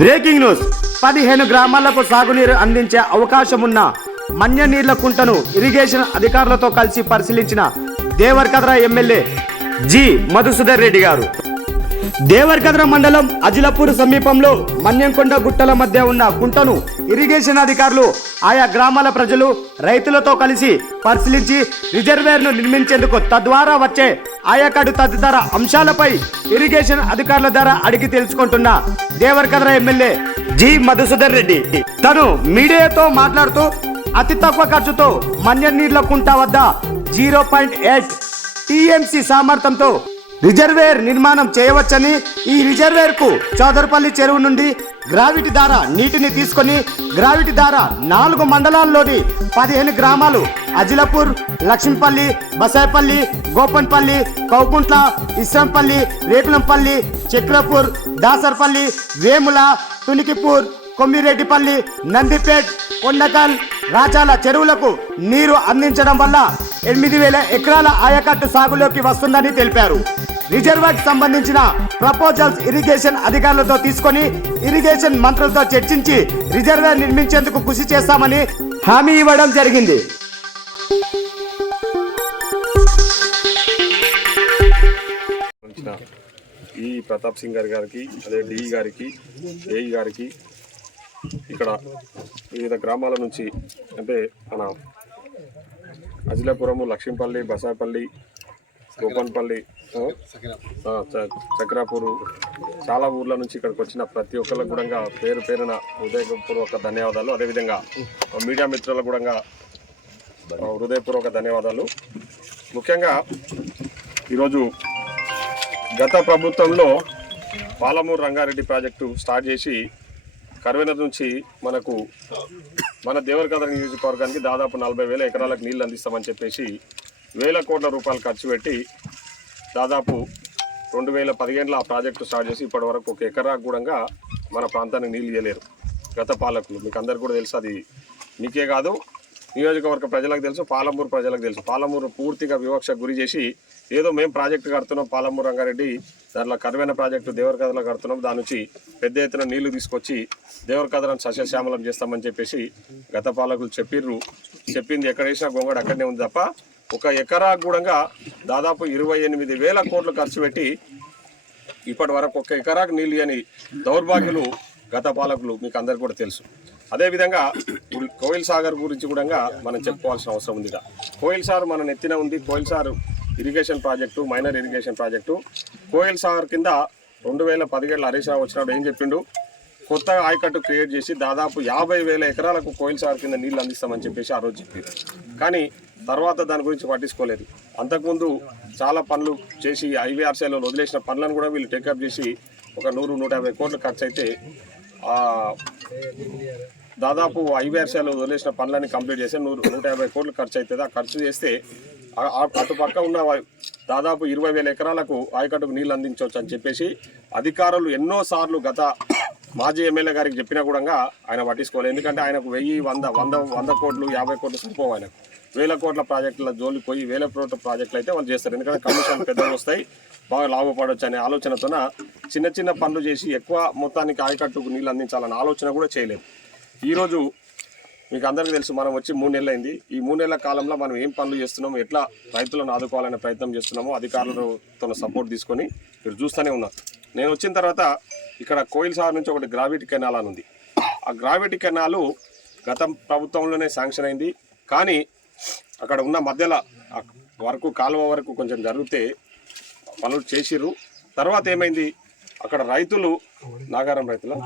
Breaking news. పదిహేను గ్రామాలకు సాగునీరు అందించే అవకాశం ఉన్న మన్యనీళ్ళ కుంటను ఇరిగేషన్ అధికారులతో కలిసి పరిశీలించిన దేవరకద్ర ఎమ్మెల్యే జి. మధుసూదర్ రెడ్డి గారు. దేవరకద్ర మండలం అజిలపూర్ సమీపంలో మన్యంకొండ గుట్టల మధ్య ఉన్న కుంటను ఇరిగేషన్ అధికారులు ఆయా గ్రామాల ప్రజలు రైతులతో కలిసి పరిశీలించి రిజర్వేర్ను నిర్మించేందుకు తద్వారా వచ్చే ఆయకట్టు తదితర అంశాలపై ఇరిగేషన్ అధికారుల ద్వారా అడిగి తెలుసుకుంటున్న దేవరకద్ర ఎమ్మెల్యే జి మధుసూదర్ రెడ్డి. తను మీడియాతో మాట్లాడుతూ అతి తక్కువ ఖర్చుతో మన్యనీళ్ళ కుంట వద్ద జీరో పాయింట్ ఎయిట్ టీఎంసీ సామర్థ్యంతో రిజర్వేర్ నిర్మాణం చేయవచ్చని ఈ రిజర్వేర్కు చౌదరపల్లి చెరువు నుండి గ్రావిటీ ద్వారా నీటిని తీసుకొని గ్రావిటీ ద్వారా నాలుగు మండలాల్లోని పదిహేను గ్రామాలు అజిలపూర్ లక్ష్మీపల్లి బసాయపల్లి గోపన్పల్లి కౌకుంట్ల ఇస్రంపల్లి రేకులంపల్లి చక్రపూర్ దాసర్పల్లి వేముల తునికిపూర్ కొమ్మిరెడ్డిపల్లి నందిపేట్ కొండకల్ రాజాల చెరువులకు నీరు అందించడం వల్ల ఎనిమిది వేల ఎకరాల ఆయకట్టు సాగులోకి వస్తుందని తెలిపారు. రిజర్వ్ సంబంధించిన ప్రపోజల్స్ ఇరిగేషన్ అధికారులతో తీసుకొని ఇరిగేషన్ మంత్రులతో చర్చించి రిజర్వాయర్ నిర్మించేందుకు కృషి చేస్తామని హామీ ఇవ్వడం జరిగింది. ఈ ప్రతాప్ సింగ్ గారి గారికి అదే డిఈ గారికి ఏఈ గారికి ఇక్కడ వివిధ గ్రామాల నుంచి అంటే మన అజిలాపురము లక్ష్మీపల్లి బసాపల్లి గోపన్పల్లి చక్రాపూరు. చాలా ఊర్ల నుంచి ఇక్కడికి వచ్చిన ప్రతి ఒక్కరికి కూడా పేరు పేరున హృదయపూర్వక ధన్యవాదాలు. అదేవిధంగా మీడియా మిత్రులకు కూడా హృదయపూర్వక ధన్యవాదాలు. ముఖ్యంగా ఈరోజు గత ప్రభుత్వంలో పాలమూరు రంగారెడ్డి ప్రాజెక్టు స్టార్ట్ చేసి కరవేన నుంచి మనకు మన దేవరకథ నియోజకవర్గానికి దాదాపు నలభై వేల ఎకరాలకు నీళ్ళు అందిస్తామని చెప్పేసి వేల కోట్ల రూపాయలు ఖర్చు పెట్టి దాదాపు రెండు వేల పదిహేనులో ఆ ప్రాజెక్టు స్టార్ట్ చేసి ఇప్పటి వరకు ఒక ఎకరా కూడా మన ప్రాంతానికి నీళ్ళు ఇవ్వలేరు గత పాలకులు. మీకు అందరు కూడా తెలుసు అది మీకే కాదు. నియోజకవర్గ ప్రజలకు తెలుసు పాలమూరు ప్రజలకు తెలుసు. పాలమూరు పూర్తిగా వివక్ష గురి చేసి ఏదో మేము ప్రాజెక్టు కడుతున్నాం పాలమూరు రంగారెడ్డి దాంట్లో కరువైన ప్రాజెక్టు దేవరకథలో కడుతున్నాం. దాని నుంచి పెద్ద ఎత్తున నీళ్ళు తీసుకొచ్చి దేవరకథలను సస్యశ్యామలం చేస్తామని చెప్పేసి గత పాలకులు చెప్పిర్రు. చెప్పింది ఎక్కడ వేసినా గొంగడు అక్కడనే ఉంది తప్ప ఒక ఎకరా కూడా దాదాపు ఇరవై ఎనిమిది వేల కోట్లు ఖర్చు పెట్టి ఇప్పటి వరకు ఒక ఎకరాకు నీళ్ళు అని దౌర్భాగ్యులు గత పాలకులు మీకు అందరికి కూడా తెలుసు. అదేవిధంగా కోయిల్ సాగర్ గురించి కూడా మనం చెప్పుకోవాల్సిన అవసరం ఉంది కోయిల్ సార్ మన నెత్తిన ఉంది. Koil sir irrigation project minor irrigation project. Koil Sagar కింద రెండు వేల పదిహేడులో హరీష్ రావు వచ్చినప్పుడు ఏం చెప్పిండు? కొత్తగా ఆయకట్టు క్రియేట్ చేసి దాదాపు యాభై వేల ఎకరాలకు కోయిల్ సాగర్ కింద నీళ్ళు అందిస్తామని చెప్పేసి ఆ రోజు చెప్పారు కానీ తర్వాత దాని గురించి పట్టించుకోలేదు. అంతకుముందు చాలా పనులు చేసి ఐవీఆర్సీలో వదిలేసిన పనులను కూడా వీళ్ళు టేకప్ చేసి ఒక నూరు నూట యాభై కోట్లు ఖర్చు అయితే దాదాపు ఐవీఆర్సీలో వదిలేసిన పనులని కంప్లీట్ చేసి నూరు నూట యాభై కోట్లు ఖర్చు అవుతుంది ఆ ఖర్చు చేస్తే ఆ- ఉన్న దాదాపు ఇరవై వేల ఎకరాలకు ఆయకట్టుకు నీళ్ళు అందించవచ్చు అని చెప్పేసి అధికారులు ఎన్నోసార్లు గత మాజీ ఎమ్మెల్యే గారికి చెప్పినా కూడా ఆయన పట్టించుకోలేదు. ఎందుకంటే ఆయనకు వెయ్యి వంద వంద వంద కోట్లు యాభై కోట్లు సరిపోవు ఆయనకు. వేల కోట్ల ప్రాజెక్టుల జోలి పోయి వేల కోట్ల ప్రాజెక్టులు అయితే వాళ్ళు చేస్తారు. ఎందుకంటే కమిషన్ పెద్దలు వస్తాయి బాగా లాభపడవచ్చు అనే ఆలోచనతోన చిన్న చిన్న పనులు చేసి ఎక్కువ మొత్తానికి ఆయకట్టుకు నీళ్ళు అందించాలన్న ఆలోచన కూడా చేయలేదు. ఈరోజు మీకు అందరికీ తెలుసు మనం వచ్చి మూడు నెలలు అయింది ఈ మూడు నెలల కాలంలో మనం ఏం పనులు చేస్తున్నామో ఎట్లా రైతులను ఆదుకోవాలనే ప్రయత్నం చేస్తున్నామో అధికారులతో సపోర్ట్ తీసుకొని మీరు చూస్తూనే ఉన్నారు. నేను వచ్చిన తర్వాత ఇక్కడ కోయిల్ సార్ నుంచి ఒకటి గ్రావిటీ కెనాల్ అని ఉంది. ఆ గ్రావిటీ కెనాలు గత ప్రభుత్వంలోనే శాంక్షన్ అయింది. కానీ అక్కడ ఉన్న మధ్యలో వరకు కాలువ వరకు కొంచెం జరిగితే పనులు చేసిర్రు. తర్వాత ఏమైంది? అక్కడ రైతులు నాగారం రైతులు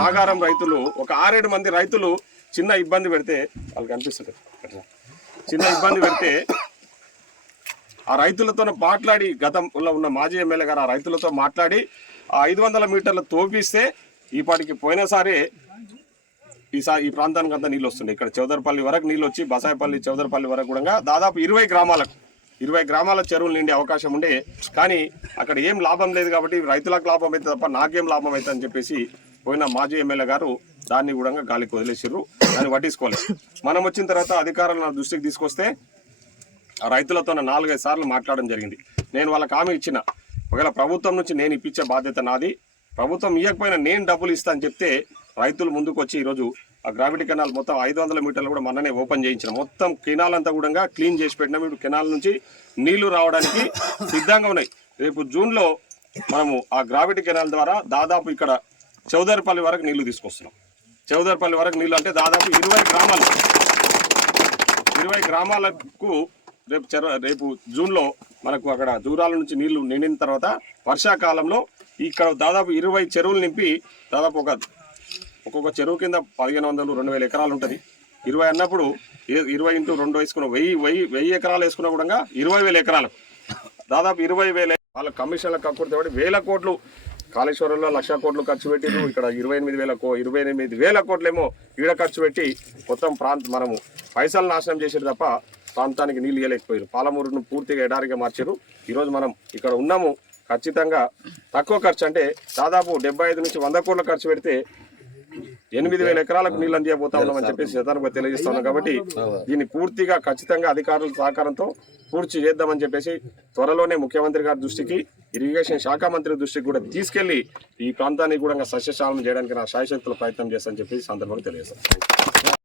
నాగారం రైతులు ఒక ఆరేడు మంది రైతులు చిన్న ఇబ్బంది పెడితే వాళ్ళకి అనిపిస్తుంది. చిన్న ఇబ్బంది పెడితే ఆ రైతులతో మాట్లాడి గతంలో ఉన్న మాజీ ఎమ్మెల్యే గారు ఆ రైతులతో మాట్లాడి ఆ ఐదు వందల మీటర్లు తోపిస్తే ఈ పాటికి పోయినసారి ఈసారి ఈ ప్రాంతానికి అంతా నీళ్ళు వస్తున్నాయి. ఇక్కడ చౌదరపల్లి వరకు నీళ్ళు వచ్చి బసాయపల్లి చౌదరపల్లి వరకు కూడా దాదాపు ఇరవై గ్రామాలకు ఇరవై గ్రామాల చెరువులు నిండే అవకాశం ఉండే. కానీ అక్కడ ఏం లాభం లేదు కాబట్టి రైతులకు లాభం అయితే తప్ప నాకేం లాభం అవుతుంది అని చెప్పేసి పోయిన మాజీ ఎమ్మెల్యే గారు దాన్ని కూడా గాలికి వదిలేసారు దాన్ని పట్టించుకోలేదు. మనం వచ్చిన తర్వాత అధికారులను దృష్టికి తీసుకొస్తే రైతులతో నాలుగైదు సార్లు మాట్లాడడం జరిగింది. నేను వాళ్ళకి హామీ ఇచ్చిన. ఒకవేళ ప్రభుత్వం నుంచి నేను ఇప్పించే బాధ్యత నాది. ప్రభుత్వం ఇవ్వకపోయినా నేను డబ్బులు ఇస్తా అని చెప్తే రైతులు ముందుకు వచ్చి ఈరోజు ఆ గ్రావిటీ కెనాల్ మొత్తం ఐదు వందల మీటర్లు కూడా మొన్ననే ఓపెన్ చేయించిన. మొత్తం కెనాల్ అంతా కూడా క్లీన్ చేసి పెట్టినాం. ఇప్పుడు కెనాల్ నుంచి నీళ్ళు రావడానికి సిద్ధంగా ఉన్నాయి. రేపు జూన్లో మనము ఆ గ్రావిటీ కెనాల్ ద్వారా దాదాపు ఇక్కడ చౌదరిపల్లి వరకు నీళ్ళు తీసుకొస్తున్నాం. చౌదరిపల్లి వరకు నీళ్ళు అంటే దాదాపు ఇరవై గ్రామాలు. ఇరవై గ్రామాలకు రేపు చెర రేపు జూన్లో మనకు అక్కడ దూరాల నుంచి నీళ్ళు నిండిన తర్వాత వర్షాకాలంలో ఇక్కడ దాదాపు ఇరవై చెరువులు నింపి దాదాపు ఒక ఒక్కొక్క చెరువు కింద పదిహేను వందలు రెండు వేల ఎకరాలు ఉంటుంది. ఇరవై అన్నప్పుడు ఇరవై ఇంటూ రెండు వేసుకున్న వెయ్యి వెయ్యి వెయ్యి ఎకరాలు వేసుకున్న కూడా ఇరవై వేల ఎకరాలు. దాదాపు ఇరవై వేల వాళ్ళ కమిషన్ల కక్కుడితే పడి వేల కోట్లు. కాళేశ్వరంలో లక్ష కోట్లు ఖర్చు పెట్టిరు ఇక్కడ ఇరవై ఎనిమిది వేల కో ఇరవై ఎనిమిది వేల కోట్లేమో ఈడ ఖర్చు పెట్టి మొత్తం ప్రాంత మనము పైసలు నాశనం చేసారు తప్ప ప్రాంతానికి నీళ్ళు ఇవ్వలేకపోయారు పాలమూరును పూర్తిగా ఎడారిగా మార్చారు ఈరోజు మనం ఇక్కడ ఉన్నాము. ఖచ్చితంగా తక్కువ ఖర్చు అంటే దాదాపు డెబ్బై ఐదు నుంచి వంద కోట్ల ఖర్చు పెడితే ఎనిమిది వేల ఎకరాలకు నీళ్ళు అందియబోతా ఉన్నామని చెప్పేసి శతానికి తెలియజేస్తా ఉన్నాం కాబట్టి దీన్ని పూర్తిగా ఖచ్చితంగా అధికారుల సహకారంతో పూర్తి చేద్దామని చెప్పేసి త్వరలోనే ముఖ్యమంత్రి గారి దృష్టికి ఇరిగేషన్ శాఖ మంత్రి దృష్టికి కూడా తీసుకెళ్ళి ఈ ప్రాంతాన్ని కూడా సస్యశాలం చేయడానికి నా శాయశక్తుల ప్రయత్నం చేస్తానని చెప్పేసి సందర్భంగా తెలియజేస్తాను.